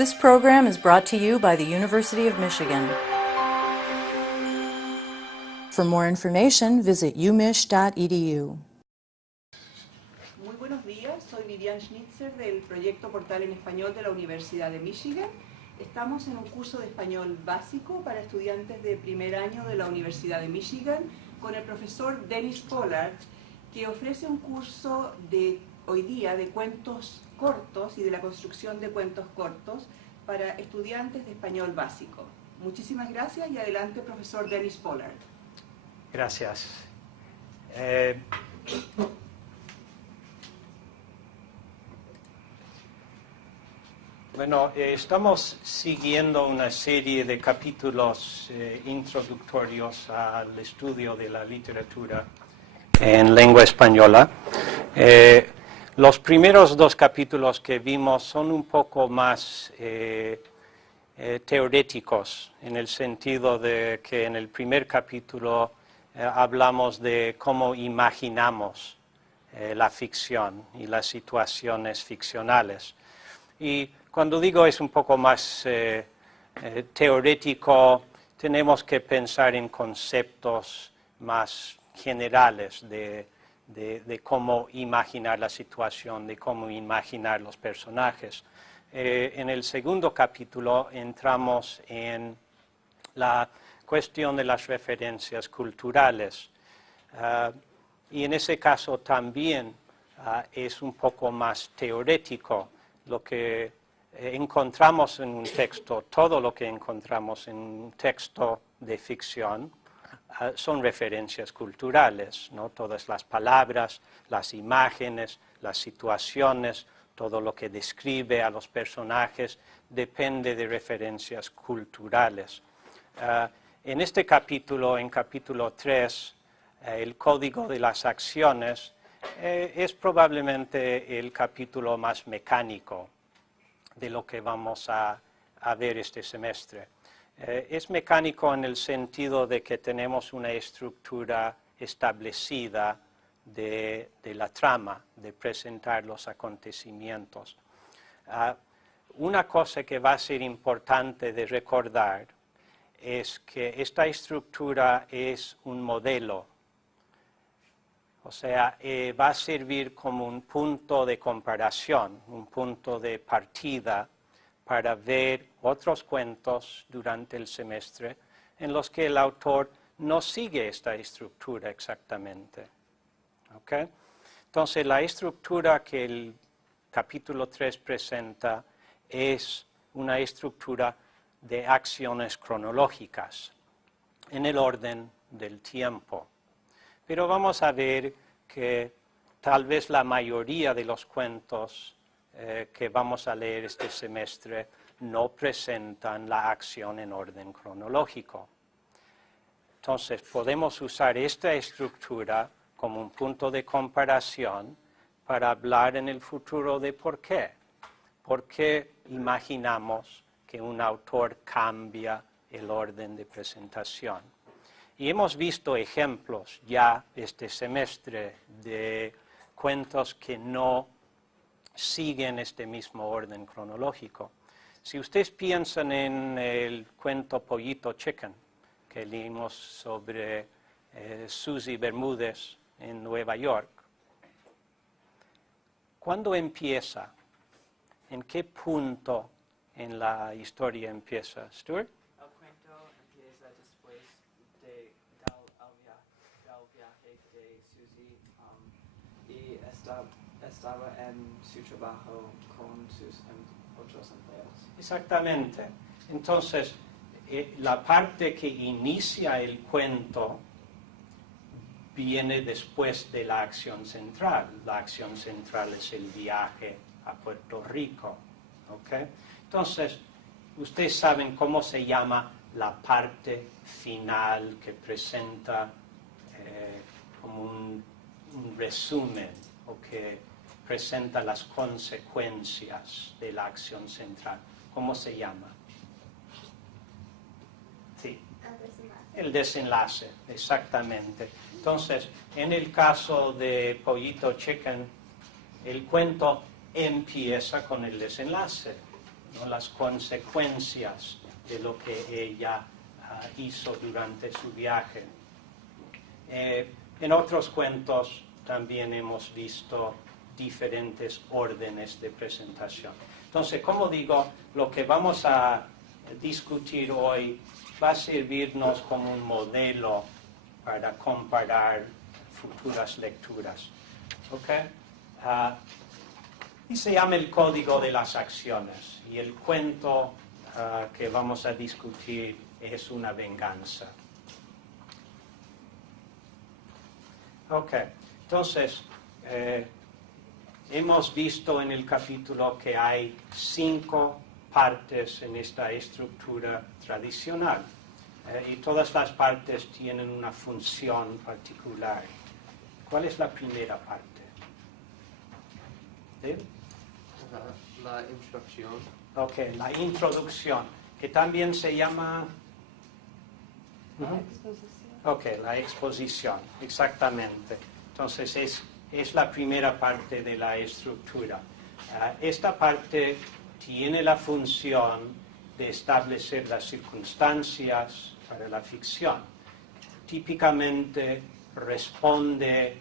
This program is brought to you by the University of Michigan. For more information, visit umich.edu. Muy buenos días, soy Vivian Schnitzer del Proyecto Portal en Español de la Universidad de Michigan. Estamos en un curso de español básico para estudiantes de primer año de la Universidad de Michigan con el profesor Dennis Pollard, que ofrece un curso hoy día de cuentos cortos y de la construcción de cuentos cortos para estudiantes de español básico. Muchísimas gracias y adelante, profesor Dennis Pollard. Gracias. Bueno, estamos siguiendo una serie de capítulos introductorios al estudio de la literatura en lengua española. Los primeros dos capítulos que vimos son un poco más teoréticos, en el sentido de que en el primer capítulo hablamos de cómo imaginamos la ficción y las situaciones ficcionales. Y cuando digo es un poco más teorético, tenemos que pensar en conceptos más generales de cómo imaginar la situación, de cómo imaginar los personajes. En el segundo capítulo entramos en la cuestión de las referencias culturales. Y en ese caso también es un poco más teorético. Lo que encontramos en un texto, todo lo que encontramos en un texto de ficción, son referencias culturales, ¿no? Todas las palabras, las imágenes, las situaciones, todo lo que describe a los personajes depende de referencias culturales. En este capítulo, en capítulo 3, el código de las acciones, es probablemente el capítulo más mecánico de lo que vamos a ver este semestre. Es mecánico en el sentido de que tenemos una estructura establecida de la trama, de presentar los acontecimientos. Una cosa que va a ser importante de recordar es que esta estructura es un modelo. O sea, va a servir como un punto de comparación, un punto de partida para ver otros cuentos durante el semestre en los que el autor no sigue esta estructura exactamente. ¿Okay? Entonces, la estructura que el capítulo 3 presenta es una estructura de acciones cronológicas en el orden del tiempo. Pero vamos a ver que tal vez la mayoría de los cuentos que vamos a leer este semestre no presentan la acción en orden cronológico. Entonces, podemos usar esta estructura como un punto de comparación para hablar en el futuro de por qué. ¿Por qué imaginamos que un autor cambia el orden de presentación? Y hemos visto ejemplos ya este semestre de cuentos que no siguen este mismo orden cronológico. Si ustedes piensan en el cuento Pollito Chicken, que leímos sobre Susie Bermúdez en Nueva York, ¿cuándo empieza? ¿En qué punto en la historia empieza, Stuart? El cuento empieza después del viaje de Susie y estaba en su trabajo con sus otros empleados. Exactamente. Entonces, la parte que inicia el cuento viene después de la acción central. La acción central es el viaje a Puerto Rico. ¿Okay? Entonces, ustedes saben cómo se llama la parte final que presenta como un resumen o que presenta las consecuencias de la acción central. ¿Cómo se llama? Sí. El desenlace, exactamente. Entonces, en el caso de Pollito Chicken, el cuento empieza con el desenlace. ¿no? Las consecuencias de lo que ella hizo durante su viaje. En otros cuentos también hemos visto diferentes órdenes de presentación. Entonces, como digo, lo que vamos a discutir hoy va a servirnos como un modelo para comparar futuras lecturas. ¿Okay? Y se llama el Código de las Acciones. Y el cuento que vamos a discutir es una venganza. Ok, entonces, hemos visto en el capítulo que hay 5 partes en esta estructura tradicional. Y todas las partes tienen una función particular. ¿Cuál es la primera parte? ¿Sí? La introducción. Ok, la introducción, que también se llama... Ok, la exposición, exactamente. Entonces es la primera parte de la estructura. Esta parte tiene la función de establecer las circunstancias para la ficción. Típicamente responde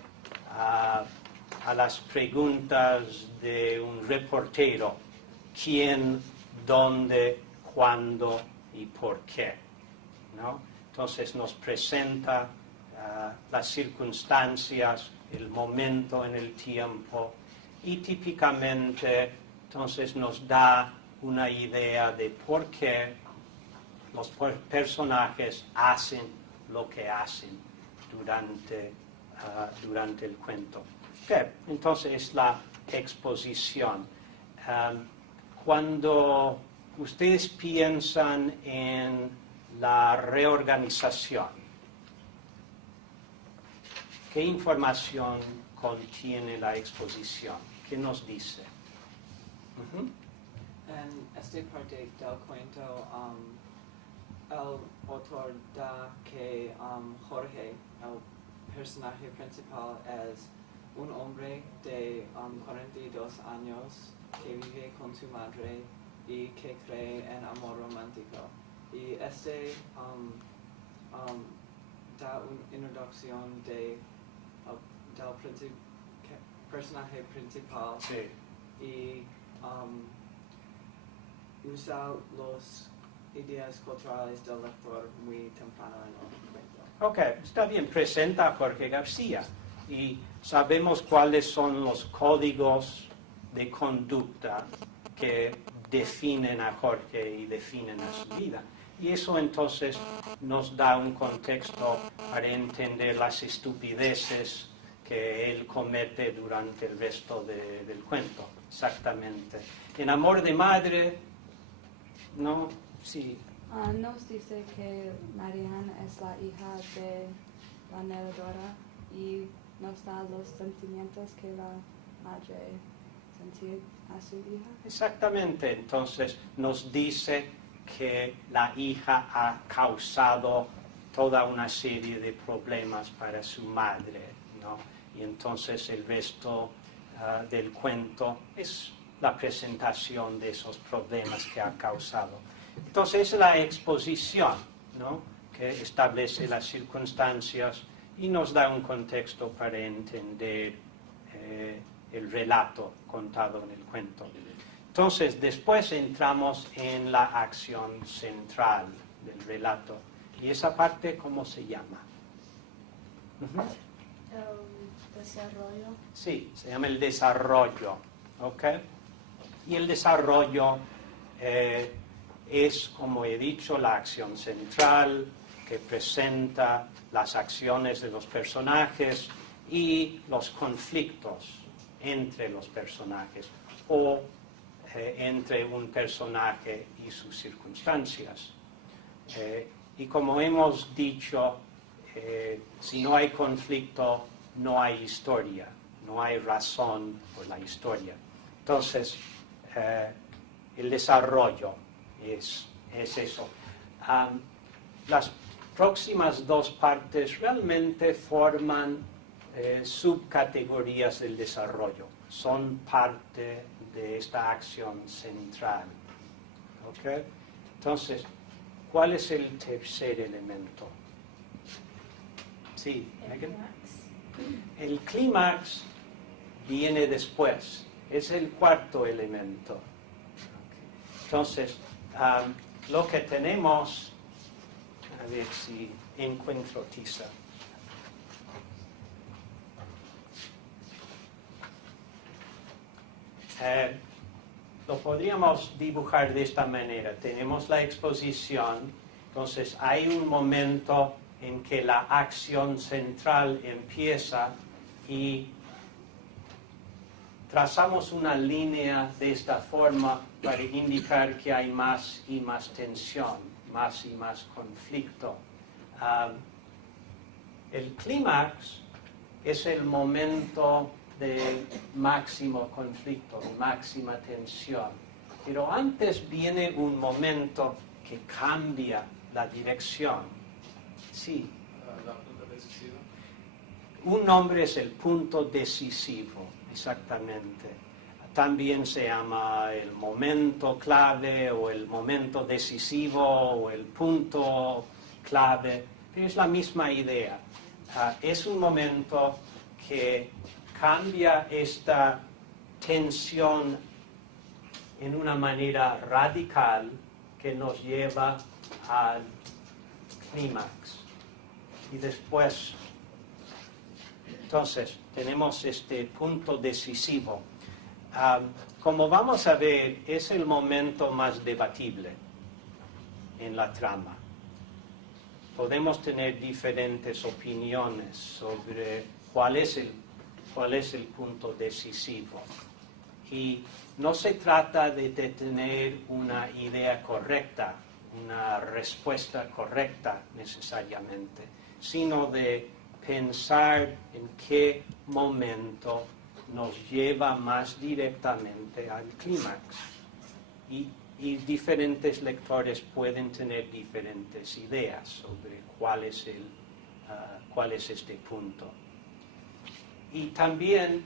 a las preguntas de un reportero: quién, dónde, cuándo y por qué, ¿no? Entonces nos presenta las circunstancias, el momento en el tiempo, y típicamente entonces nos da una idea de por qué los personajes hacen lo que hacen durante el cuento. Okay. Entonces es la exposición. Cuando ustedes piensan en la reorganización, ¿qué información contiene la exposición? ¿Qué nos dice? En esta parte del cuento, el autor da que Jorge, el personaje principal, es un hombre de 42 años que vive con su madre y que cree en amor romántico. Y da una introducción del personaje principal. Sí. Y usa las ideas culturales del lector muy temprano en el cuento. Ok, está bien, presenta a Jorge García y sabemos cuáles son los códigos de conducta que definen a Jorge y definen a su vida. Y eso entonces nos da un contexto para entender las estupideces que él comete durante el resto del cuento. Exactamente. En Amor de Madre, ¿no? Sí. Nos dice que Marianne es la hija de la narradora y nos da los sentimientos que la madre sentía a su hija. Exactamente. Entonces nos dice que la hija ha causado toda una serie de problemas para su madre, ¿no? Y entonces el resto del cuento es la presentación de esos problemas que ha causado. Entonces es la exposición, ¿no?, que establece las circunstancias y nos da un contexto para entender el relato contado en el cuento. Entonces después entramos en la acción central del relato. ¿Y esa parte cómo se llama? El desarrollo. Sí, se llama el desarrollo, ¿ok? Y el desarrollo es, como he dicho, la acción central que presenta las acciones de los personajes y los conflictos entre los personajes o entre un personaje y sus circunstancias. Y como hemos dicho, si no hay conflicto, no hay historia, no hay razón por la historia. Entonces, el desarrollo es eso. Las próximas 2 partes realmente forman subcategorías del desarrollo. Son parte de esta acción central. ¿Ok? Entonces, ¿cuál es el tercer elemento? Sí, Megan. El clímax viene después, es el cuarto elemento. Entonces, lo que tenemos, a ver si encuentro tiza. Lo podríamos dibujar de esta manera. Tenemos la exposición, entonces hay un momento en que la acción central empieza y trazamos una línea de esta forma para indicar que hay más y más tensión, más y más conflicto. El clímax es el momento de máximo conflicto, máxima tensión. Pero antes viene un momento que cambia la dirección. Sí. La punta decisiva. Un nombre es el punto decisivo, exactamente. También se llama el momento clave o el momento decisivo o el punto clave, pero es la misma idea. Es un momento que cambia esta tensión en una manera radical que nos lleva al clímax. Y después, entonces, tenemos este punto decisivo. Como vamos a ver, es el momento más debatible en la trama. Podemos tener diferentes opiniones sobre cuál es el punto decisivo. Y no se trata de tener una idea correcta, una respuesta correcta necesariamente, sino de pensar en qué momento nos lleva más directamente al clímax. Y diferentes lectores pueden tener diferentes ideas sobre cuál es este punto. Y también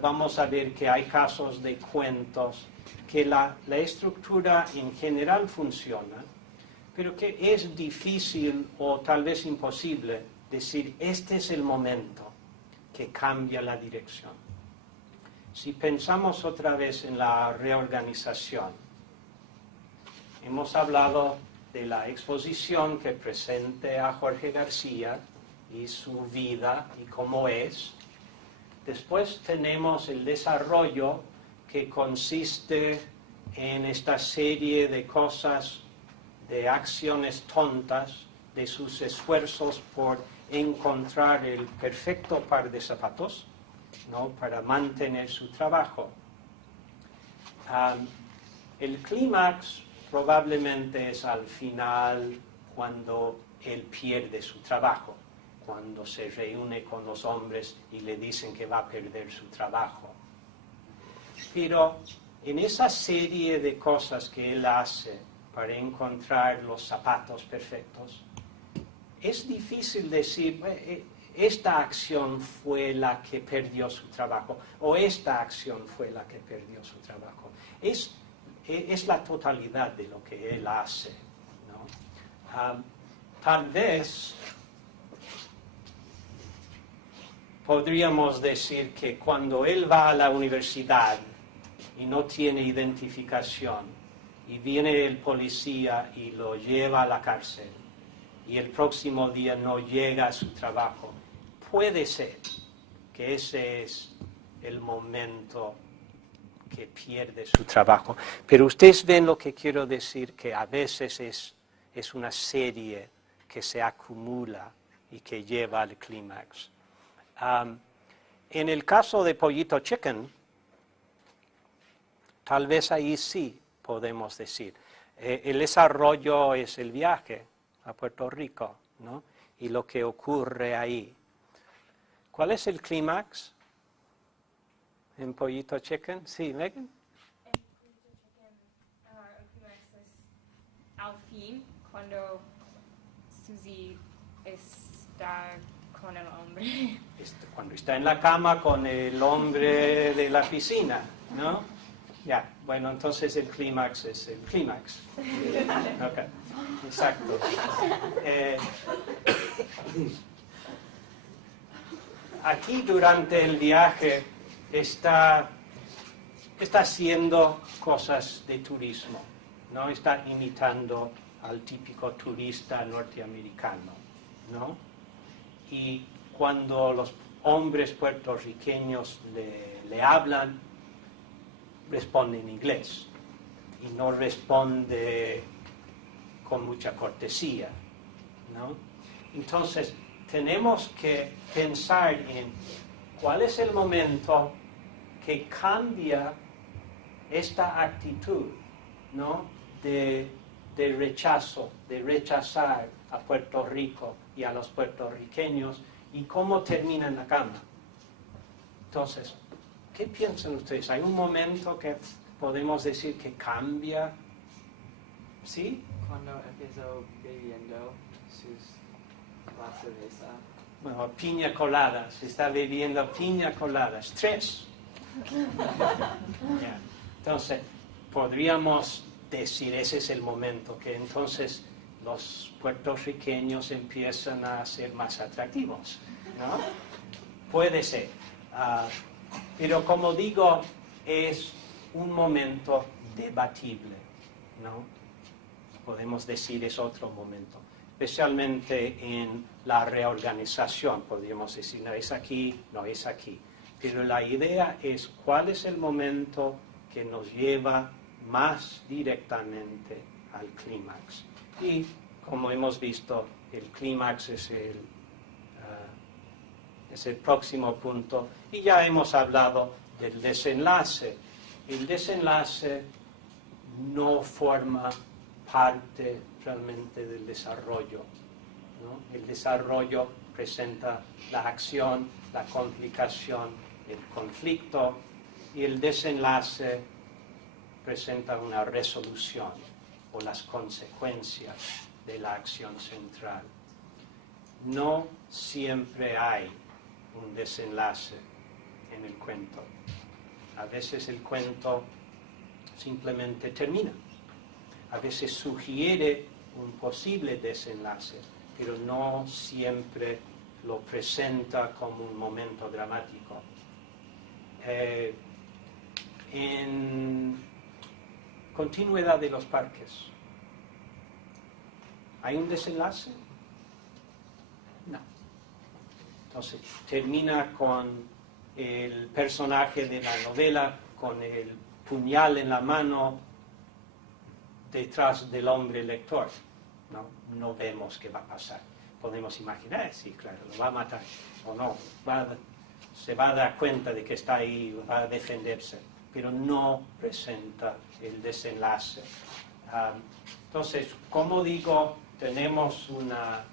vamos a ver que hay casos de cuentos que la estructura en general funciona, pero que es difícil o tal vez imposible decir, este es el momento que cambia la dirección. Si pensamos otra vez en la reorganización, hemos hablado de la exposición que presenta a Jorge García y su vida y cómo es. Después tenemos el desarrollo que consiste en esta serie de cosas, de acciones tontas, de sus esfuerzos por encontrar el perfecto par de zapatos, ¿no?, para mantener su trabajo. El clímax probablemente es al final cuando él pierde su trabajo, cuando se reúne con los hombres y le dicen que va a perder su trabajo. Pero en esa serie de cosas que él hace para encontrar los zapatos perfectos, es difícil decir, esta acción fue la que perdió su trabajo, o esta acción fue la que perdió su trabajo. Es la totalidad de lo que él hace, ¿no? Tal vez podríamos decir que cuando él va a la universidad y no tiene identificación, y viene el policía y lo lleva a la cárcel, y el próximo día no llega a su trabajo, puede ser que ese es el momento que pierde su trabajo. Pero ustedes ven lo que quiero decir, que a veces es una serie que se acumula y que lleva al clímax. En el caso de Pollito Chicken, tal vez ahí sí podemos decir. El desarrollo es el viaje a Puerto Rico, ¿no?, y lo que ocurre ahí. ¿Cuál es el clímax en Pollito Chicken? Sí, Megan. En Pollito Chicken, el clímax es al fin, cuando Susie está con el hombre. Cuando está en la cama con el hombre de la piscina, ¿no? Ya, Bueno, entonces el clímax es el clímax. Ok, exacto. Aquí durante el viaje está haciendo cosas de turismo, ¿no? Está imitando al típico turista norteamericano, ¿no? Y cuando los hombres puertorriqueños le hablan, responde en inglés y no responde con mucha cortesía, ¿no? Entonces, tenemos que pensar en cuál es el momento que cambia esta actitud, ¿no? de rechazo, de rechazar a Puerto Rico y a los puertorriqueños, y cómo termina en la cama. Entonces, ¿qué piensan ustedes? ¿Hay un momento que podemos decir que cambia? ¿Sí? Cuando empezó bebiendo la cerveza. Bueno, piña colada, se está bebiendo piña colada, estrés. Ya. Entonces, podríamos decir, ese es el momento que entonces los puertorriqueños empiezan a ser más atractivos, ¿no? Puede ser. Pero como digo, es un momento debatible, ¿no? Podemos decir es otro momento, especialmente en la reorganización, podríamos decir, no es aquí, no es aquí. Pero la idea es cuál es el momento que nos lleva más directamente al clímax. Y como hemos visto, el clímax es el próximo punto. Y ya hemos hablado del desenlace. El desenlace no forma parte realmente del desarrollo, ¿no? El desarrollo presenta la acción, la complicación, el conflicto, y el desenlace presenta una resolución o las consecuencias de la acción central. No siempre hay un desenlace en el cuento. A veces el cuento simplemente termina. A veces sugiere un posible desenlace, pero no siempre lo presenta como un momento dramático. En Continuidad de los parques, ¿hay un desenlace? No. Entonces, termina con el personaje de la novela con el puñal en la mano detrás del hombre lector. No vemos qué va a pasar. Podemos imaginar, sí, claro, lo va a matar o no. Se va a dar cuenta de que está ahí, va a defenderse, pero no presenta el desenlace. Entonces, como digo, tenemos una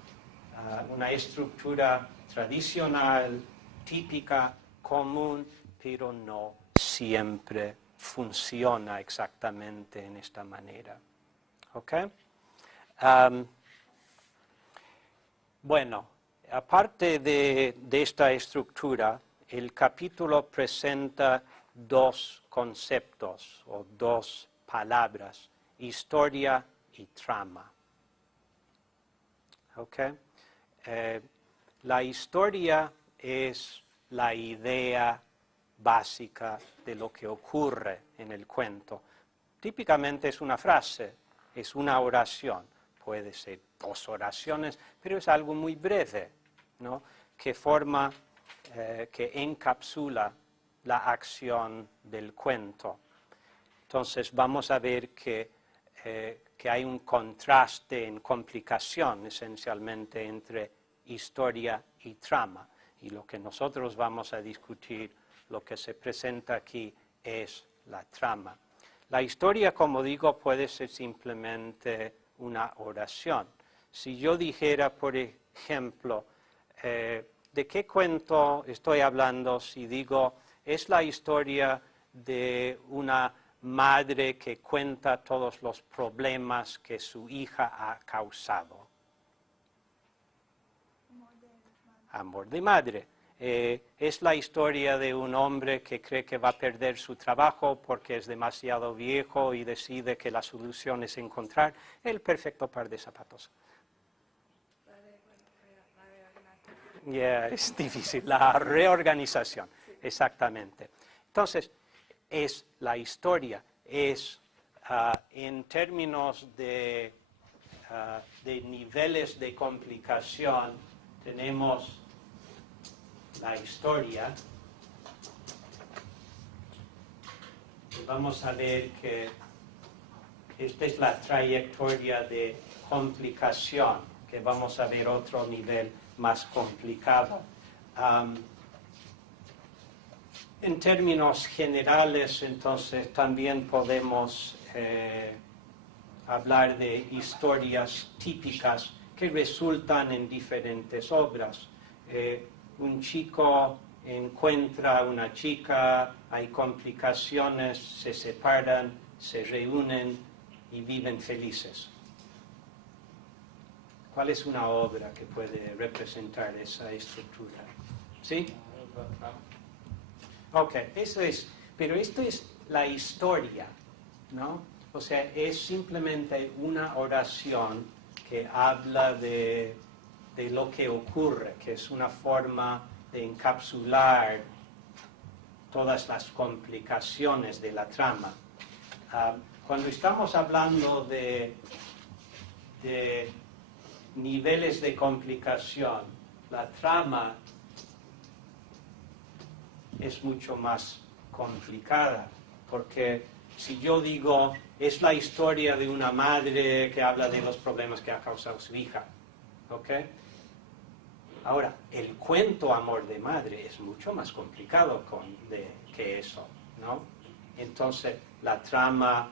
estructura tradicional, típica, común, pero no siempre funciona exactamente en esta manera. ¿Ok? Bueno, aparte de esta estructura, el capítulo presenta dos conceptos o dos palabras, historia y trama. ¿Ok? La historia es la idea básica de lo que ocurre en el cuento. Típicamente es una frase, es una oración, puede ser dos oraciones, pero es algo muy breve, ¿no? Que encapsula la acción del cuento. Entonces vamos a ver que hay un contraste en complicación esencialmente entre historia y trama. Y lo que nosotros vamos a discutir, lo que se presenta aquí, es la trama. La historia, como digo, puede ser simplemente una oración. Si yo dijera, por ejemplo, ¿de qué cuento estoy hablando si digo, es la historia de una madre que cuenta todos los problemas que su hija ha causado? Amor de madre. Es la historia de un hombre que cree que va a perder su trabajo porque es demasiado viejo y decide que la solución es encontrar el perfecto par de zapatos. Es difícil, la reorganización, exactamente. Entonces, es la historia, es en términos de niveles de complicación, tenemos la historia. Y vamos a ver que esta es la trayectoria de complicación, que vamos a ver otro nivel más complicado. En términos generales, entonces, también podemos hablar de historias típicas que resultan en diferentes obras. Un chico encuentra a una chica, hay complicaciones, se separan, se reúnen y viven felices. ¿Cuál es una obra que puede representar esa estructura? ¿Sí? Ok, eso es, pero esto es la historia, ¿no? O sea, es simplemente una oración que habla de lo que ocurre, que es una forma de encapsular todas las complicaciones de la trama. Cuando estamos hablando de niveles de complicación, la trama es mucho más complicada, porque si yo digo, es la historia de una madre que habla de los problemas que ha causado su hija, ¿ok? Ahora, el cuento Amor de Madre es mucho más complicado que eso, ¿no? Entonces, la trama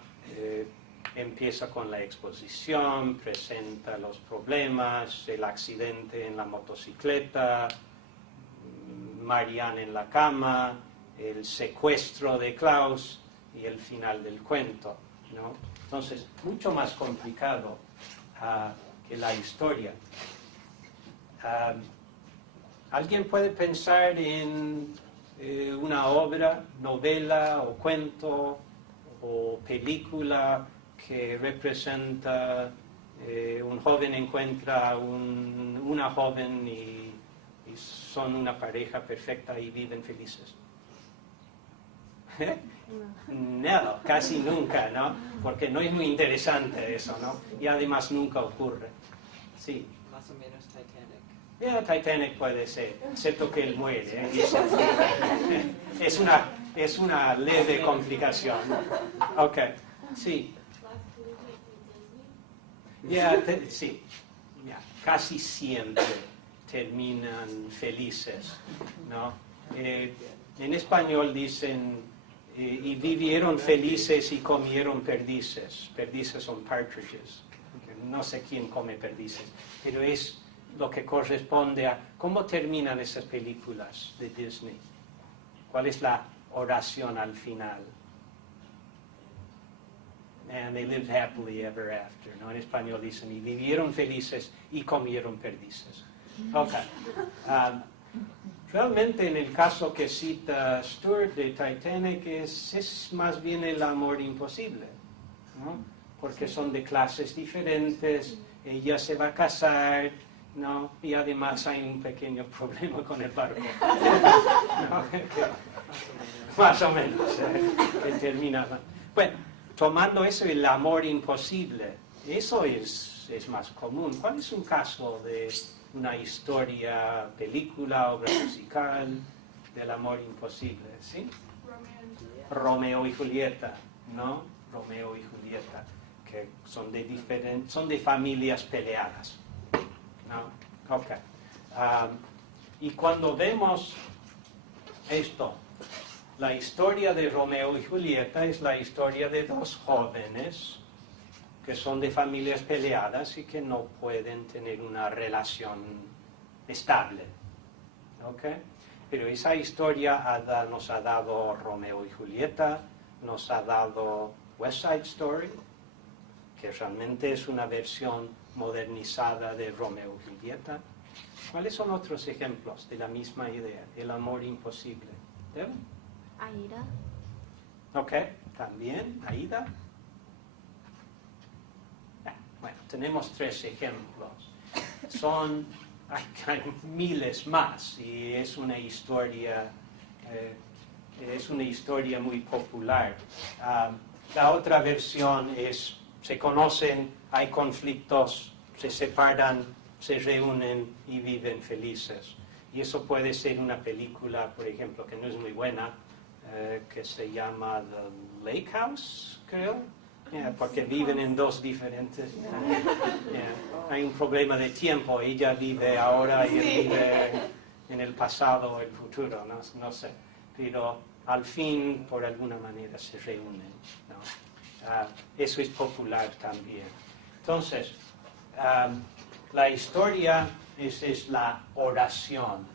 empieza con la exposición, presenta los problemas, el accidente en la motocicleta, Marianne en la cama, el secuestro de Klaus y el final del cuento, ¿no? Entonces, mucho más complicado que la historia. ¿Alguien puede pensar en una obra, novela o cuento o película que representa un joven encuentra a una joven y son una pareja perfecta y viven felices? No, casi nunca, ¿no? Porque no es muy interesante eso, ¿no? Y además nunca ocurre. Sí. Más o menos Titanic. Titanic puede ser, excepto que él muere. Es una leve complicación. Ok, sí. Sí, casi siempre terminan felices, ¿no? En español dicen, y vivieron felices y comieron perdices. Perdices son partridges. No sé quién come perdices, pero es lo que corresponde a cómo terminan esas películas de Disney. ¿Cuál es la oración al final? And they lived happily ever after, ¿no? En español dicen, y vivieron felices y comieron perdices. Ok. Realmente en el caso que cita Stuart de Titanic es más bien el amor imposible, ¿no? Porque son de clases diferentes, ella se va a casar, ¿no? Y además hay un pequeño problema con el barco. ¿No? Más o menos, que termina. Bueno, tomando eso, el amor imposible, eso es más común. ¿Cuál es un caso de una historia, película, obra musical del amor imposible? ¿Sí? Romeo y Julieta, ¿no? Romeo y Julieta, que son de familias peleadas, ¿no? Ok. Y cuando vemos esto, la historia de Romeo y Julieta es la historia de dos jóvenes que son de familias peleadas y que no pueden tener una relación estable, ¿ok? Pero esa historia nos ha dado Romeo y Julieta, nos ha dado West Side Story, que realmente es una versión modernizada de Romeo y Julieta, ¿Cuáles son otros ejemplos de la misma idea, el amor imposible? ¿Deben? Aida. Ok, también, Aida. Bueno, tenemos 3 ejemplos. Hay miles más y es una historia muy popular. La otra versión es, se conocen, hay conflictos, se separan, se reúnen y viven felices. Y eso puede ser una película, por ejemplo, que no es muy buena, que se llama The Lake House, creo. Porque viven en 2 diferentes. Hay un problema de tiempo. Ella vive ahora y él vive en el pasado o el futuro, no sé. Pero al fin, por alguna manera, se reúnen, ¿no? Eso es popular también. Entonces, la historia es la oración,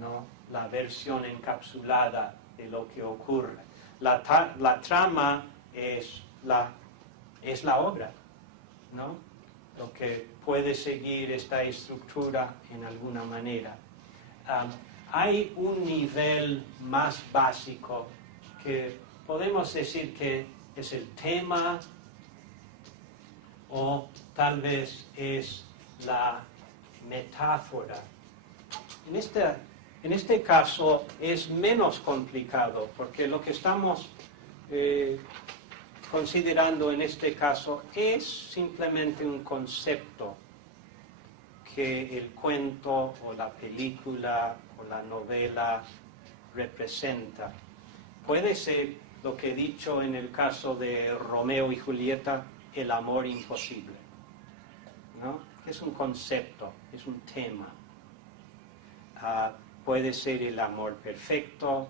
¿no? La versión encapsulada de lo que ocurre. La trama es la obra, ¿no? Lo que puede seguir esta estructura en alguna manera. Hay un nivel más básico que podemos decir que es el tema o tal vez es la metáfora. En este caso es menos complicado porque lo que estamos considerando en este caso es simplemente un concepto que el cuento o la película o la novela representa. Puede ser lo que he dicho en el caso de Romeo y Julieta, el amor imposible, ¿no? Es un concepto, es un tema. Puede ser el amor perfecto.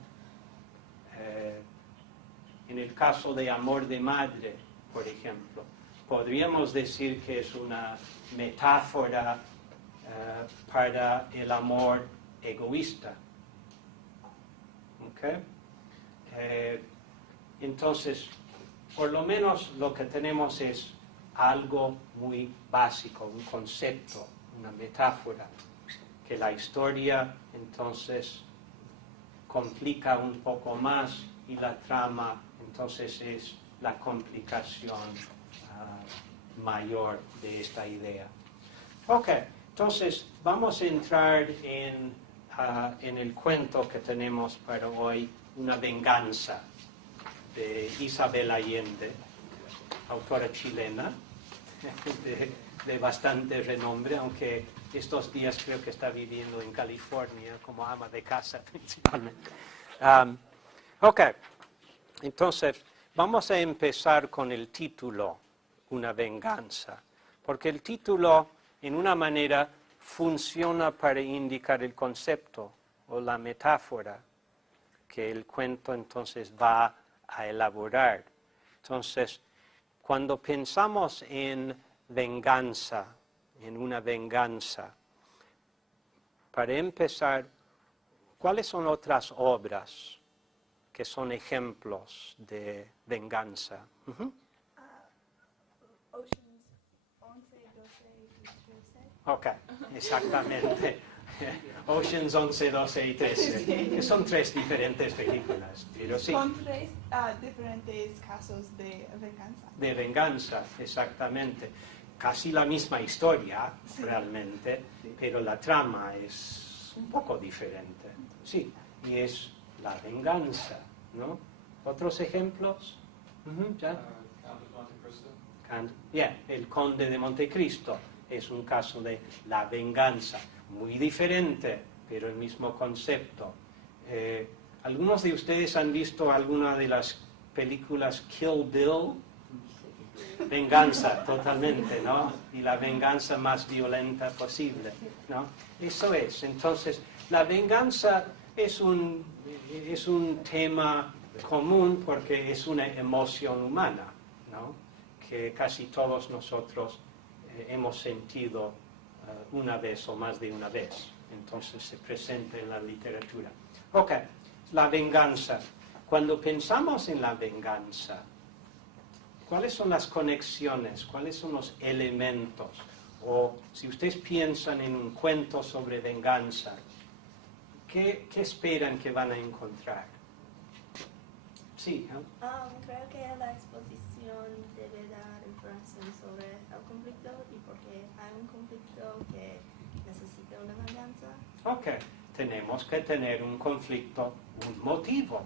En el caso de amor de madre, por ejemplo, podríamos decir que es una metáfora para el amor egoísta. ¿Okay? Entonces, por lo menos lo que tenemos es algo muy básico, un concepto, una metáfora, que la historia entonces complica un poco más y la trama entonces es la complicación mayor de esta idea. Ok, entonces vamos a entrar en el cuento que tenemos para hoy, Una venganza, de Isabel Allende, autora chilena, de bastante renombre, aunque estos días creo que está viviendo en California como ama de casa principalmente. Ok, entonces vamos a empezar con el título, Una venganza, porque el título en una manera funciona para indicar el concepto o la metáfora que el cuento entonces va a elaborar. Entonces, cuando pensamos en venganza, en una venganza, para empezar, ¿cuáles son otras obras que son ejemplos de venganza? Oceans 11, 12 y 13. Ok, exactamente. Oceans 11, 12 y 13, que son 3 diferentes películas, pero sí. Son 3 diferentes casos de venganza. De venganza, exactamente. Casi la misma historia, Sí. realmente, pero la trama es un poco diferente. Sí, y es la venganza, ¿no? ¿Otros ejemplos? ¿Ya? El Conde de Montecristo es un caso de la venganza, muy diferente, pero el mismo concepto. ¿Algunos de ustedes han visto alguna de las películas Kill Bill? Venganza, totalmente, ¿no? Y la venganza más violenta posible, ¿no? Eso es. Entonces, la venganza es un tema común porque es una emoción humana, ¿no? Que casi todos nosotros hemos sentido una vez o más de una vez. Entonces se presenta en la literatura. Ok, la venganza. Cuando pensamos en la venganza, ¿cuáles son las conexiones? ¿Cuáles son los elementos? O si ustedes piensan en un cuento sobre venganza, ¿qué esperan que van a encontrar? Sí, ¿no? Creo que la exposición debe dar información sobre el conflicto y por qué hay un conflicto que necesita una venganza. Ok, tenemos que tener un conflicto, un motivo,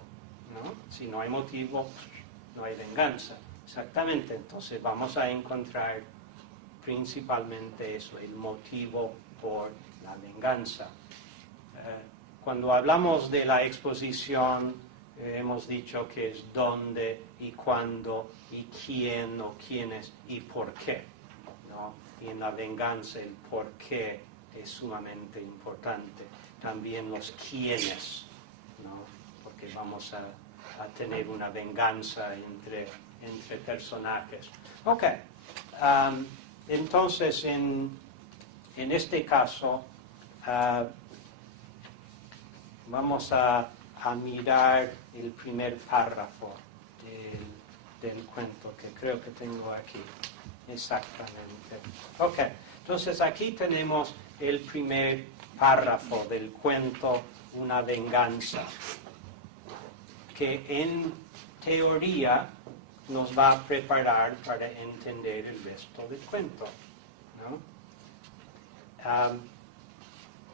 ¿no? Si no hay motivo, no hay venganza. Exactamente, entonces vamos a encontrar principalmente eso, el motivo por la venganza. Cuando hablamos de la exposición, hemos dicho que es dónde y cuándo y quién o quiénes y por qué, ¿no? Y en la venganza el por qué es sumamente importante. También los quiénes, ¿no? Porque vamos a tener una venganza entre personajes. Ok, entonces en este caso vamos a mirar el primer párrafo del cuento que creo que tengo aquí. Exactamente. Ok, entonces aquí tenemos el primer párrafo del cuento Una venganza, que en teoría nos va a preparar para entender el resto del cuento, ¿no?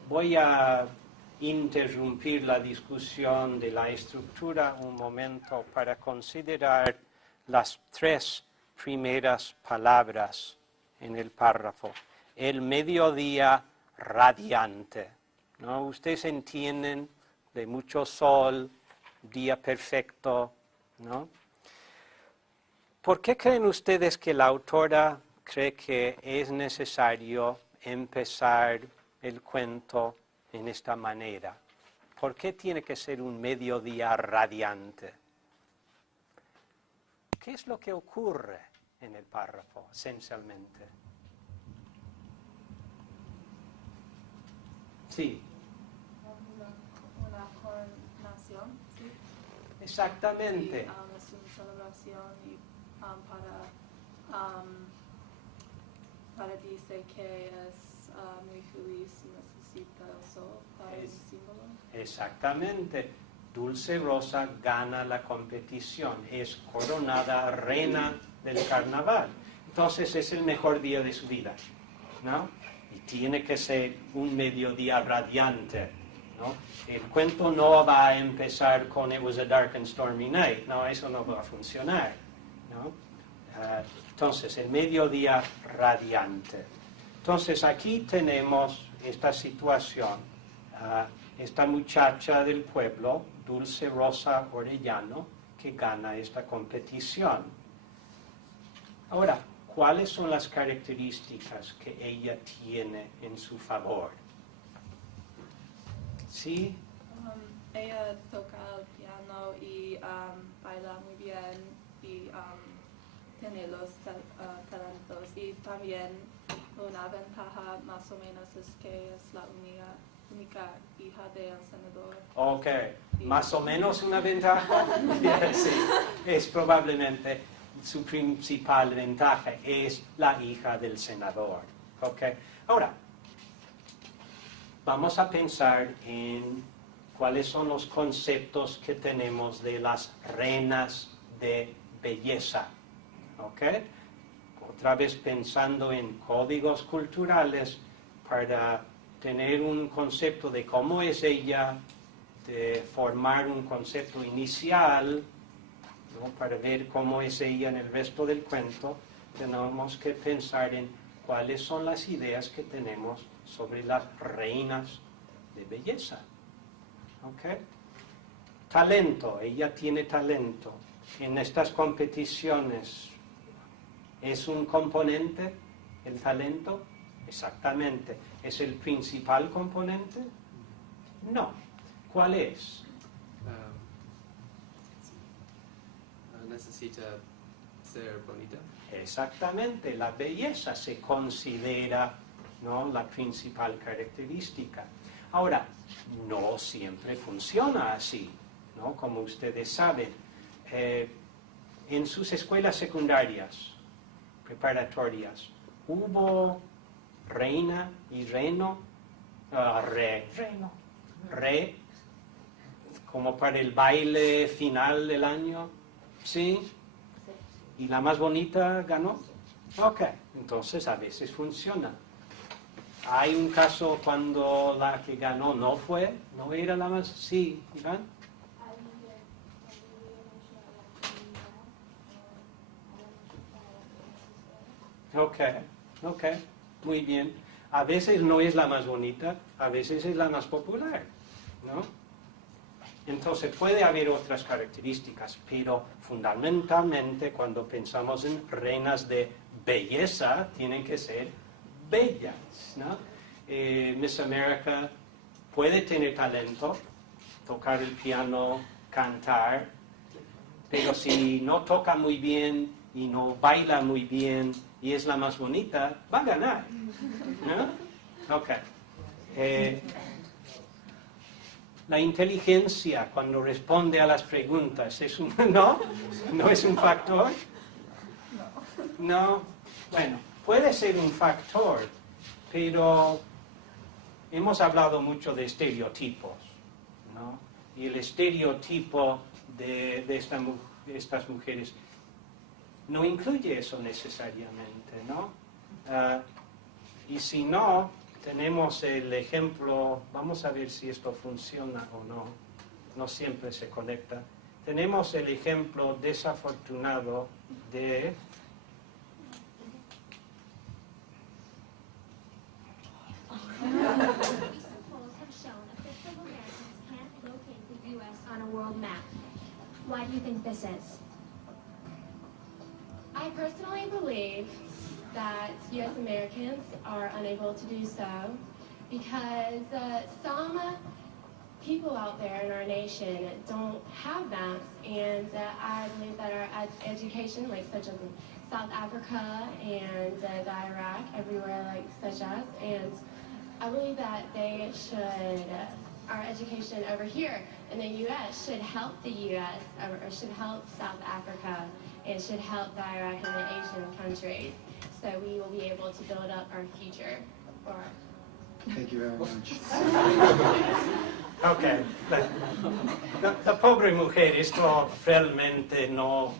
Voy a interrumpir la discusión de la estructura un momento para considerar las tres primeras palabras en el párrafo. El mediodía radiante, ¿no? Ustedes entienden de mucho sol, día perfecto, ¿no? ¿Por qué creen ustedes que la autora cree que es necesario empezar el cuento en esta manera? ¿Por qué tiene que ser un mediodía radiante? ¿Qué es lo que ocurre en el párrafo, esencialmente? Sí. Una coronación, ¿sí? Exactamente. Y, es una celebración y para decir que es muy feliz y necesita el sol para un símbolo. Exactamente. Dulce Rosa gana la competición, es coronada reina del carnaval. Entonces es el mejor día de su vida, ¿no? Y tiene que ser un mediodía radiante, ¿no? El cuento no va a empezar con It was a dark and stormy night, no, eso no va a funcionar, ¿no? Entonces, el mediodía radiante. Entonces, aquí tenemos esta situación, esta muchacha del pueblo, Dulce Rosa Orellano, que gana esta competición. Ahora, ¿cuáles son las características que ella tiene en su favor? ¿Sí? Ella toca el piano y baila muy bien y tiene los talentos. Y también una ventaja más o menos es que es la única hija del senador. Ok, más o menos una ventaja. Sí, es probablemente su principal ventaja, es la hija del senador. Ok, ahora, vamos a pensar en cuáles son los conceptos que tenemos de las reinas de belleza. ¿Ok? Otra vez pensando en códigos culturales para tener un concepto de cómo es ella, de formar un concepto inicial, ¿no? Para ver cómo es ella en el resto del cuento, tenemos que pensar en cuáles son las ideas que tenemos sobre las reinas de belleza. ¿Ok? Talento, ella tiene talento. En estas competiciones, ¿es un componente el talento? Exactamente. ¿Es el principal componente? No. ¿Cuál es? Necesita ser bonita. Exactamente. La belleza se considera, ¿no?, la principal característica. Ahora, no siempre funciona así, ¿no? Como ustedes saben. En sus escuelas secundarias, preparatorias, ¿hubo reina y reno, re, como para el baile final del año, ¿sí? ¿Y la más bonita ganó? Ok, entonces a veces funciona. Hay un caso cuando la que ganó no era la más, sí, Iván. Ok, muy bien. A veces no es la más bonita, a veces es la más popular, ¿no? Entonces puede haber otras características, pero fundamentalmente cuando pensamos en reinas de belleza, tienen que ser bellas, ¿no? Miss America puede tener talento, tocar el piano, cantar, pero si no toca muy bien y no baila muy bien y es la más bonita, va a ganar, ¿no? Ok. La inteligencia cuando responde a las preguntas es un ¿no? ¿No es un factor? No. Bueno, puede ser un factor, pero hemos hablado mucho de estereotipos, ¿no? Y el estereotipo de estas mujeres no incluye eso necesariamente, ¿no? Y si no, tenemos el ejemplo, vamos a ver si esto funciona o no, no siempre se conecta. Tenemos el ejemplo desafortunado de Why do you think this is? I personally believe that U.S. Americans are unable to do so because some people out there in our nation don't have maps, and I believe that our education, like such as in South Africa and Iraq, everywhere like such as, and I believe that they should, our education over here in the U.S. should help the U.S. or should help South Africa and should help the Iraq and the Asian countries, so we will be able to build up our future. Thank you very much. Ok, la pobre mujer, esto realmente no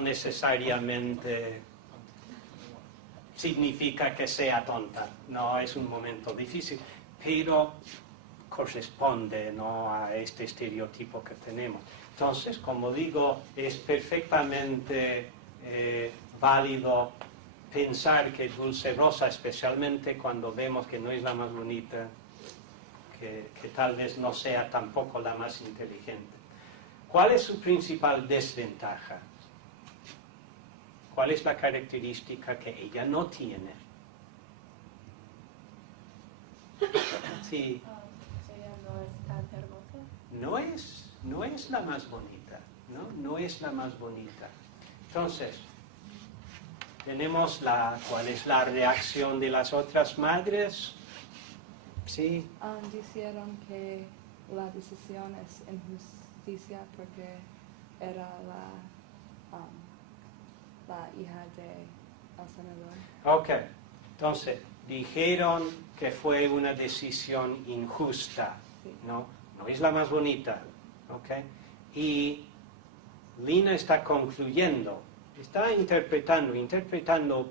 necesariamente significa que sea tonta, no, es un momento difícil, pero corresponde, ¿no?, a este estereotipo que tenemos. Entonces, como digo, es perfectamente válido pensar que Dulce Rosa, especialmente cuando vemos que no es la más bonita, que tal vez no sea tampoco la más inteligente. ¿Cuál es su principal desventaja? ¿Cuál es la característica que ella no tiene? Sí. Ella no es tan hermosa. No es la más bonita, ¿no? No es la más bonita. Entonces, tenemos cuál es la reacción de las otras madres. Sí. Dijeron que la decisión es injusticia porque era la hija del senador. Ok, entonces, dijeron que fue una decisión injusta, Sí. ¿no? No es la más bonita, ¿ok? Y Lina está concluyendo, está interpretando,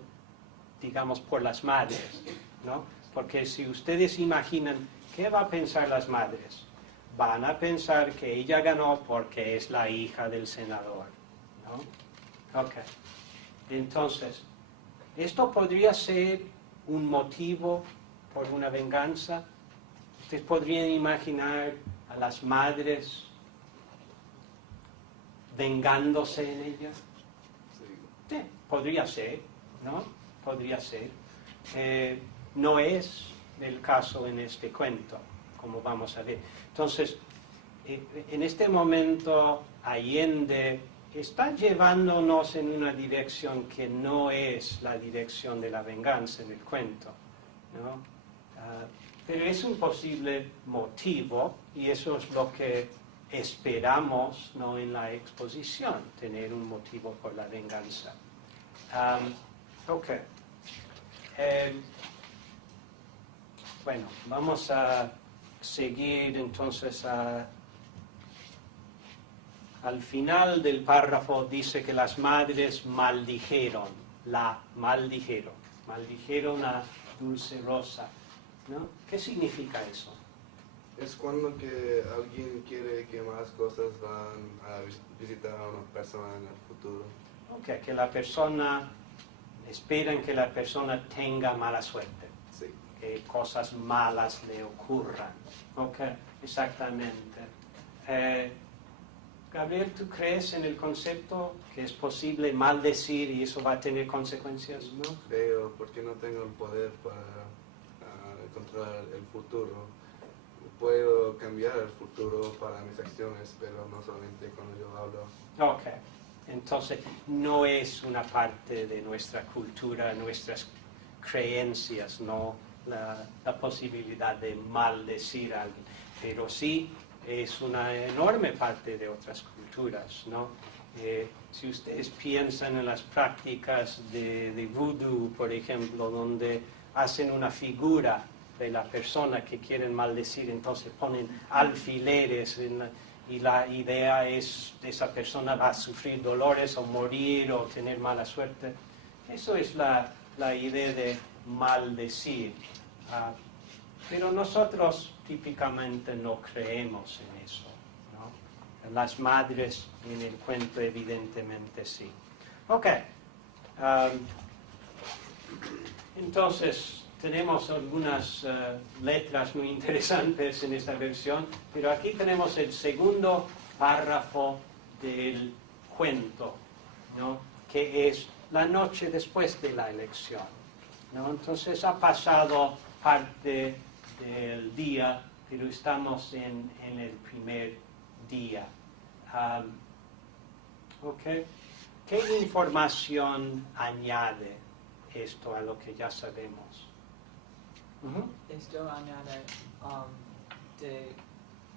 digamos, por las madres, ¿no? Porque si ustedes imaginan, ¿qué va a pensar las madres? Van a pensar que ella ganó porque es la hija del senador, ¿no? Ok. Entonces, ¿esto podría ser un motivo por una venganza? ¿Ustedes podrían imaginar a las madres vengándose en ella? Sí, podría ser, ¿no? Podría ser. No es el caso en este cuento, como vamos a ver. Entonces, en este momento, Allende está llevándonos en una dirección que no es la dirección de la venganza en el cuento, ¿no? Pero es un posible motivo, y eso es lo que esperamos, ¿no?, en la exposición, tener un motivo por la venganza. Ok. Bueno, vamos a seguir entonces al final del párrafo dice que las madres maldijeron a Dulce Rosa, ¿no? ¿Qué significa eso? Es cuando que alguien quiere que más cosas van a visitar a una persona en el futuro. Ok, que la persona, esperan que la persona tenga mala suerte. Sí. Que cosas malas le ocurran. Ok, exactamente. Gabriel, ¿tú crees en el concepto que es posible maldecir y eso va a tener consecuencias? No creo, porque no tengo el poder para controlar el futuro. Puedo cambiar el futuro para mis acciones, pero no solamente cuando yo hablo. Ok, entonces no es una parte de nuestra cultura, nuestras creencias, no la posibilidad de maldecir a alguien, pero sí es una enorme parte de otras culturas, ¿no? Si ustedes piensan en las prácticas de vudú, por ejemplo, donde hacen una figura de la persona que quieren maldecir, entonces ponen alfileres y la idea es que esa persona va a sufrir dolores o morir o tener mala suerte. Eso es la idea de maldecir. Pero nosotros típicamente no creemos en eso, ¿no? Las madres en el cuento evidentemente sí. Ok. Entonces, tenemos algunas letras muy interesantes en esta versión, pero aquí tenemos el segundo párrafo del cuento, ¿no? Que es la noche después de la elección, ¿no? Entonces ha pasado parte del día, pero estamos en el primer día. Okay. ¿Qué información añade esto a lo que ya sabemos? Esto añade de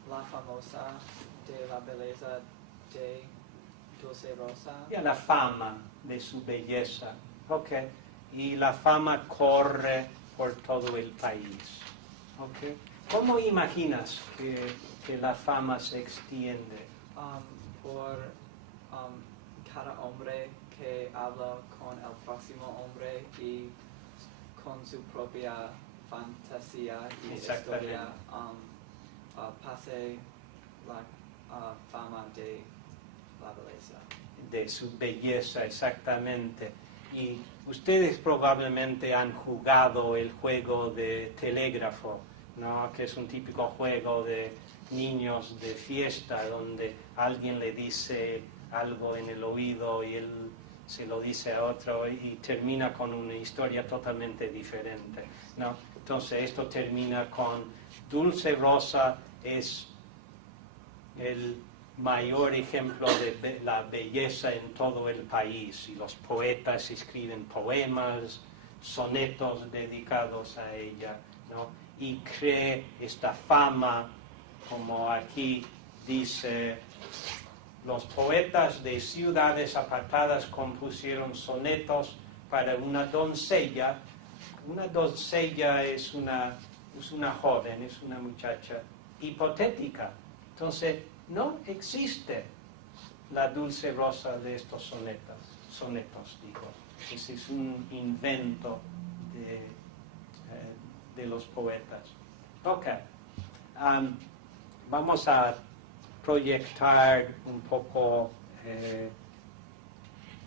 la famosa, de la belleza de Dulce Rosa. Y a la fama de su belleza. Okay. Y la fama corre por todo el país. Okay. ¿Cómo imaginas que la fama se extiende? Por cada hombre que habla con el próximo hombre y con su propia fantasía y historia pase la fama de la belleza. De su belleza, exactamente. Y ustedes probablemente han jugado el juego de telégrafo, ¿no? Que es un típico juego de niños de fiesta donde alguien le dice algo en el oído y él se lo dice a otro y termina con una historia totalmente diferente, ¿no? Entonces esto termina con Dulce Rosa es el mayor ejemplo de la belleza en todo el país y los poetas escriben poemas, sonetos dedicados a ella, ¿no? Y cree esta fama, como aquí dice, los poetas de ciudades apartadas compusieron sonetos para una doncella. Una doncella es una joven, es una muchacha hipotética. Entonces, no existe la Dulce Rosa de estos sonetos, digo. Ese es un invento de los poetas. Ok. Vamos a proyectar un poco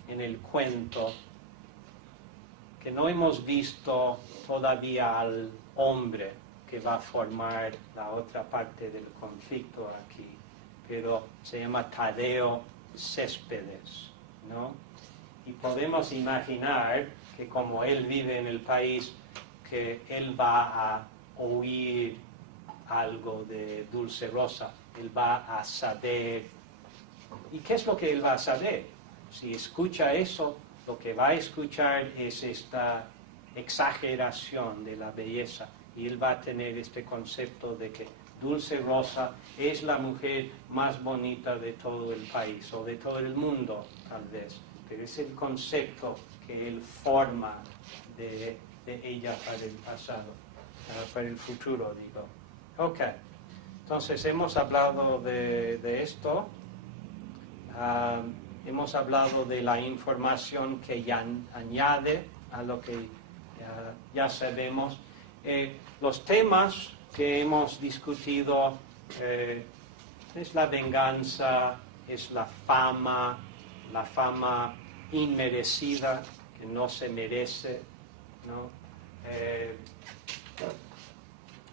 en el cuento que no hemos visto todavía al hombre que va a formar la otra parte del conflicto aquí, pero se llama Tadeo Céspedes, ¿no? Y podemos imaginar que como él vive en el país, que él va a oír algo de Dulce Rosa, él va a saber. ¿Y qué es lo que él va a saber? Si escucha eso, lo que va a escuchar es esta exageración de la belleza y él va a tener este concepto de que Dulce Rosa es la mujer más bonita de todo el país o de todo el mundo, tal vez, pero es el concepto que él forma de ella para el pasado. para el futuro, digo. Ok, entonces hemos hablado de esto. Hemos hablado de la información que ya añade a lo que ya sabemos. Los temas que hemos discutido es la venganza, es la fama inmerecida, que no se merece, ¿no?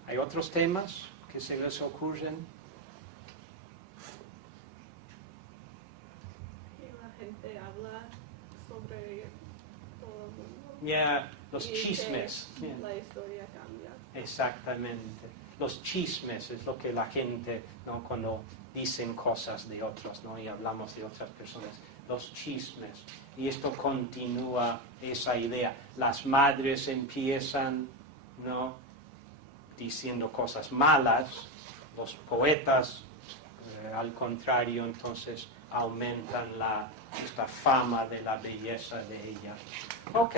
¿Hay otros temas que se les ocurren? Gente habla sobre todo el mundo. Ya, los chismes. La historia cambia. Exactamente. Los chismes es lo que la gente, ¿no? Cuando dicen cosas de otros, ¿no? Y hablamos de otras personas. Los chismes. Y esto continúa esa idea. Las madres empiezan, ¿no? Diciendo cosas malas. Los poetas, al contrario, entonces aumentan esta fama de la belleza de ella. Ok,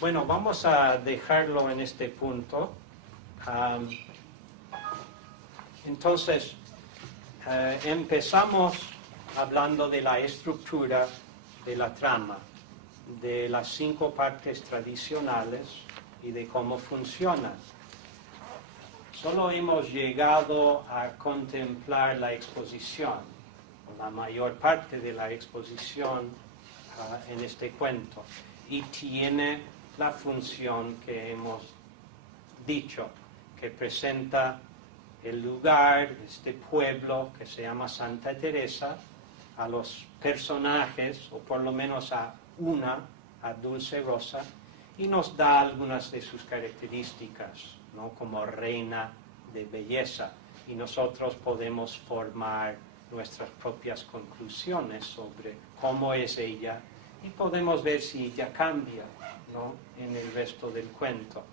bueno, vamos a dejarlo en este punto. Entonces, empezamos hablando de la estructura de la trama, de las 5 partes tradicionales y de cómo funcionan. Solo hemos llegado a contemplar la exposición, la mayor parte de la exposición en este cuento, y tiene la función que hemos dicho, que presenta el lugar, este pueblo que se llama Santa Teresa, a los personajes, o por lo menos a Dulce Rosa, y nos da algunas de sus características, ¿no? Como reina de belleza, y nosotros podemos formar nuestras propias conclusiones sobre cómo es ella, y podemos ver si ella cambia, ¿no? En el resto del cuento.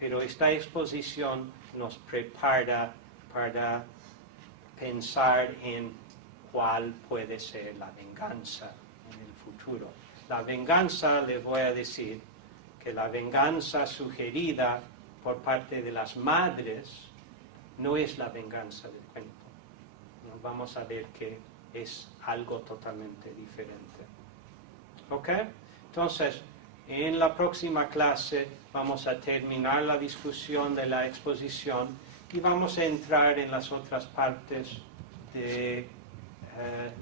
Pero esta exposición nos prepara para pensar en cuál puede ser la venganza en el futuro. La venganza, les voy a decir, que la venganza sugerida por parte de las madres no es la venganza del cuento. ¿No? Vamos a ver que es algo totalmente diferente. ¿Ok? Entonces, en la próxima clase vamos a terminar la discusión de la exposición y vamos a entrar en las otras partes de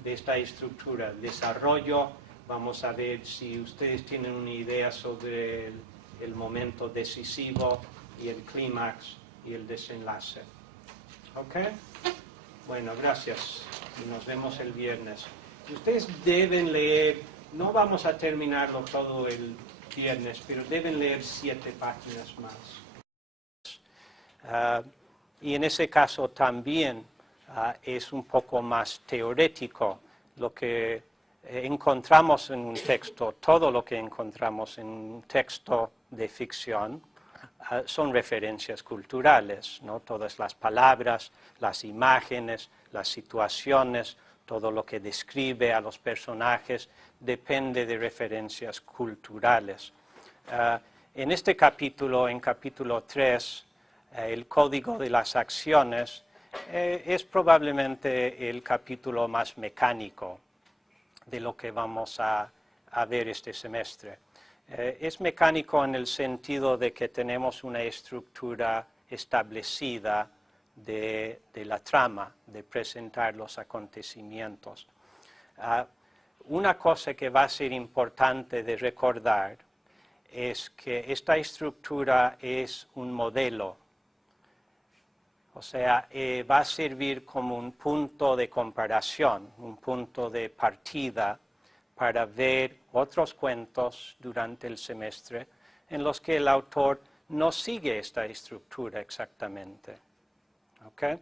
esta estructura. El desarrollo, vamos a ver si ustedes tienen una idea sobre el momento decisivo y el clímax y el desenlace. ¿Ok? Bueno, gracias y nos vemos el viernes. Ustedes deben leer, no vamos a terminarlo todo el viernes, pero deben leer 7 páginas más. Y en ese caso también es un poco más teorético lo que encontramos en un texto. Todo lo que encontramos en un texto de ficción son referencias culturales, ¿no? Todas las palabras, las imágenes, las situaciones, todo lo que describe a los personajes depende de referencias culturales. En este capítulo, en capítulo 3, el código de las acciones es probablemente el capítulo más mecánico de lo que vamos a ver este semestre. Es mecánico en el sentido de que tenemos una estructura establecida de la trama, de presentar los acontecimientos. Una cosa que va a ser importante de recordar es que esta estructura es un modelo. O sea, va a servir como un punto de comparación, un punto de partida para ver otros cuentos durante el semestre en los que el autor no sigue esta estructura exactamente. ¿Okay?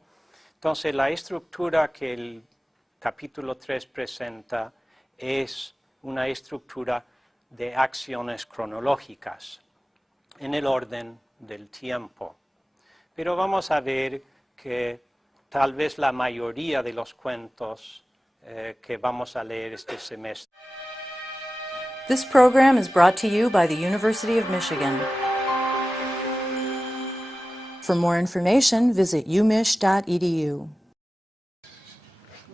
Entonces, la estructura que el capítulo 3 presenta es una estructura de acciones cronológicas en el orden del tiempo. Pero vamos a ver que tal vez la mayoría de los cuentos que vamos a leer este semestre. This program is brought to you by the University of Michigan. For more information, visit umich.edu.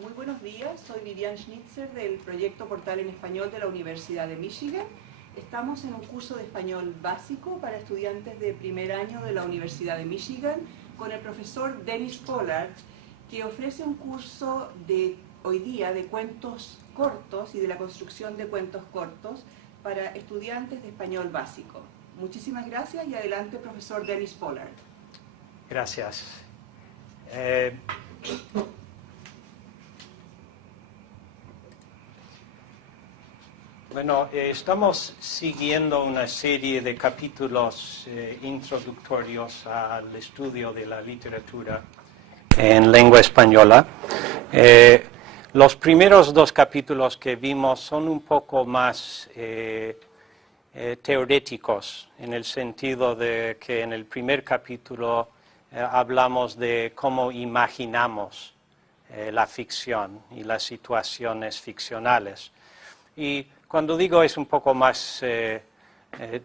Muy buenos días, soy Vivian Schnitzer del proyecto Portal en Español de la Universidad de Michigan. Estamos en un curso de español básico para estudiantes de primer año de la Universidad de Michigan con el profesor Dennis Pollard, que ofrece un curso hoy día de cuentos cortos y de la construcción de cuentos cortos para estudiantes de español básico. Muchísimas gracias y adelante, profesor Dennis Pollard. Gracias. Bueno, estamos siguiendo una serie de capítulos introductorios al estudio de la literatura en lengua española. Los primeros dos capítulos que vimos son un poco más teoréticos, en el sentido de que en el primer capítulo hablamos de cómo imaginamos la ficción y las situaciones ficcionales. Y cuando digo es un poco más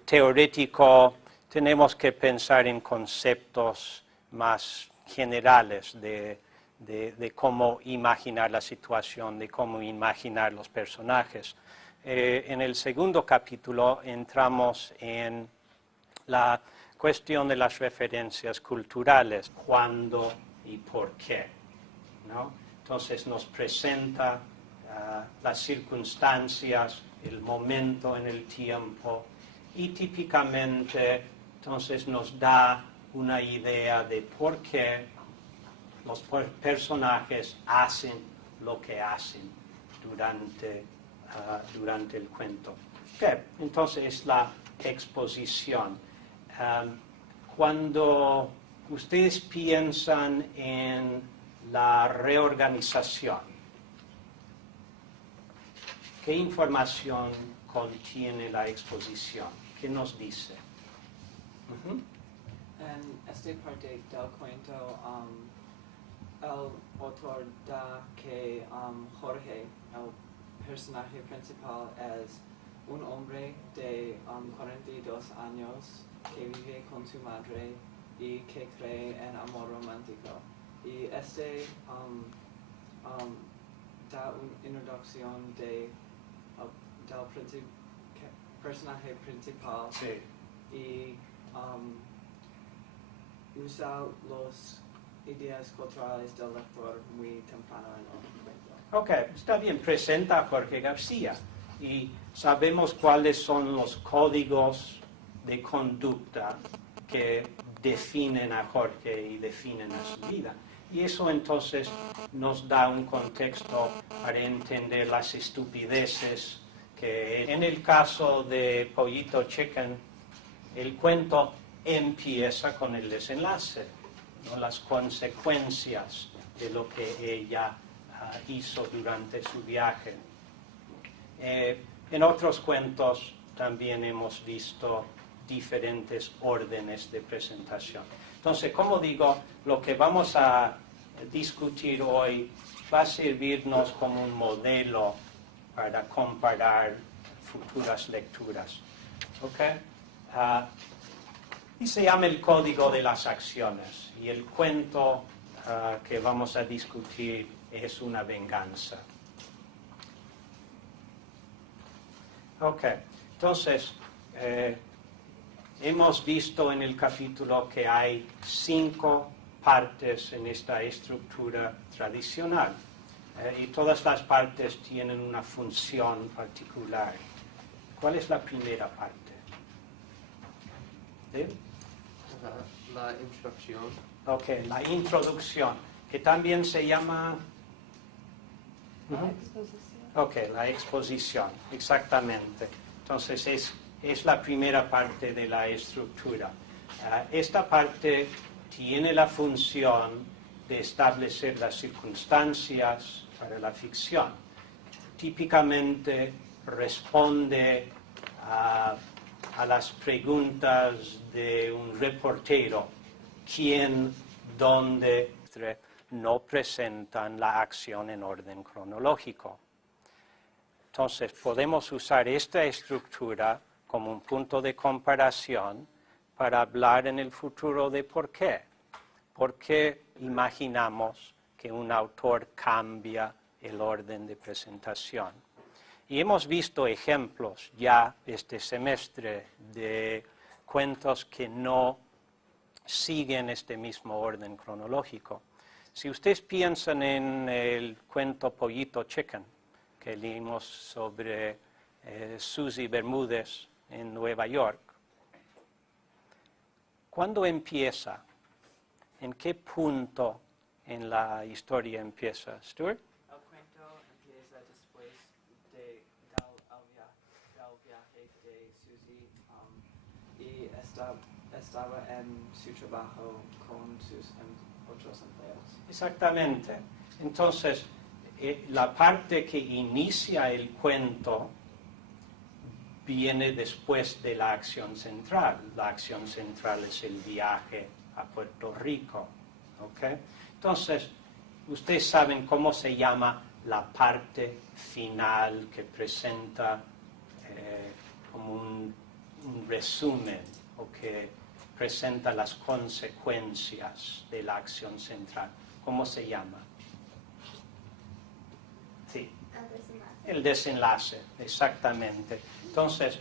teorético, tenemos que pensar en conceptos más generales de cómo imaginar la situación, de cómo imaginar los personajes. En el segundo capítulo entramos en la cuestión de las referencias culturales, cuándo y por qué, ¿no? Entonces nos presenta las circunstancias, el momento en el tiempo y típicamente entonces nos da una idea de por qué los personajes hacen lo que hacen durante el cuento. Okay. Entonces es la exposición. Cuando ustedes piensan en la reorganización, ¿qué información contiene la exposición? ¿Qué nos dice? En esta parte del cuento, el autor da que Jorge, el personaje principal, es un hombre de 42 años que vive con su madre y que cree en amor romántico. Y da una introducción del personaje principal. Sí. Y usa las ideas culturales del lector muy temprano en el cuento. Ok, está bien, presenta a Jorge García y sabemos cuáles son los códigos de conducta que definen a Jorge y definen a su vida. Y eso entonces nos da un contexto para entender las estupideces que en el caso de Pollito Chicken, el cuento empieza con el desenlace, ¿no? Las consecuencias de lo que ella hizo durante su viaje. En otros cuentos también hemos visto diferentes órdenes de presentación. Entonces, como digo, lo que vamos a discutir hoy va a servirnos como un modelo para comparar futuras lecturas. ¿Okay? Y se llama el Código de las Acciones. Y el cuento que vamos a discutir es una venganza. Ok, entonces, hemos visto en el capítulo que hay 5 partes en esta estructura tradicional. Y todas las partes tienen una función particular. ¿Cuál es la primera parte? ¿Sí? La introducción. Ok, la introducción, que también se llama... La exposición. Ok, la exposición, exactamente. Entonces es la primera parte de la estructura. Esta parte tiene la función de establecer las circunstancias para la ficción. Típicamente responde a las preguntas de un reportero: quién, dónde. No presentan la acción en orden cronológico. Entonces podemos usar esta estructura como un punto de comparación para hablar en el futuro de por qué ¿Por qué imaginamos que un autor cambia el orden de presentación? Y hemos visto ejemplos ya este semestre de cuentos que no siguen este mismo orden cronológico. Si ustedes piensan en el cuento Pollito Chicken, que leímos sobre Susie Bermúdez en Nueva York, ¿cuándo empieza? ¿En qué punto en la historia empieza, Stuart? El cuento empieza después del viaje de Susie y estaba en su trabajo con sus otros empleados. Exactamente. Entonces, la parte que inicia el cuento viene después de la acción central. La acción central es el viaje a Puerto Rico. ¿Okay? Entonces, ustedes saben cómo se llama la parte final que presenta como un resumen o que presenta las consecuencias de la acción central. ¿Cómo se llama? Sí. El desenlace, exactamente. Entonces,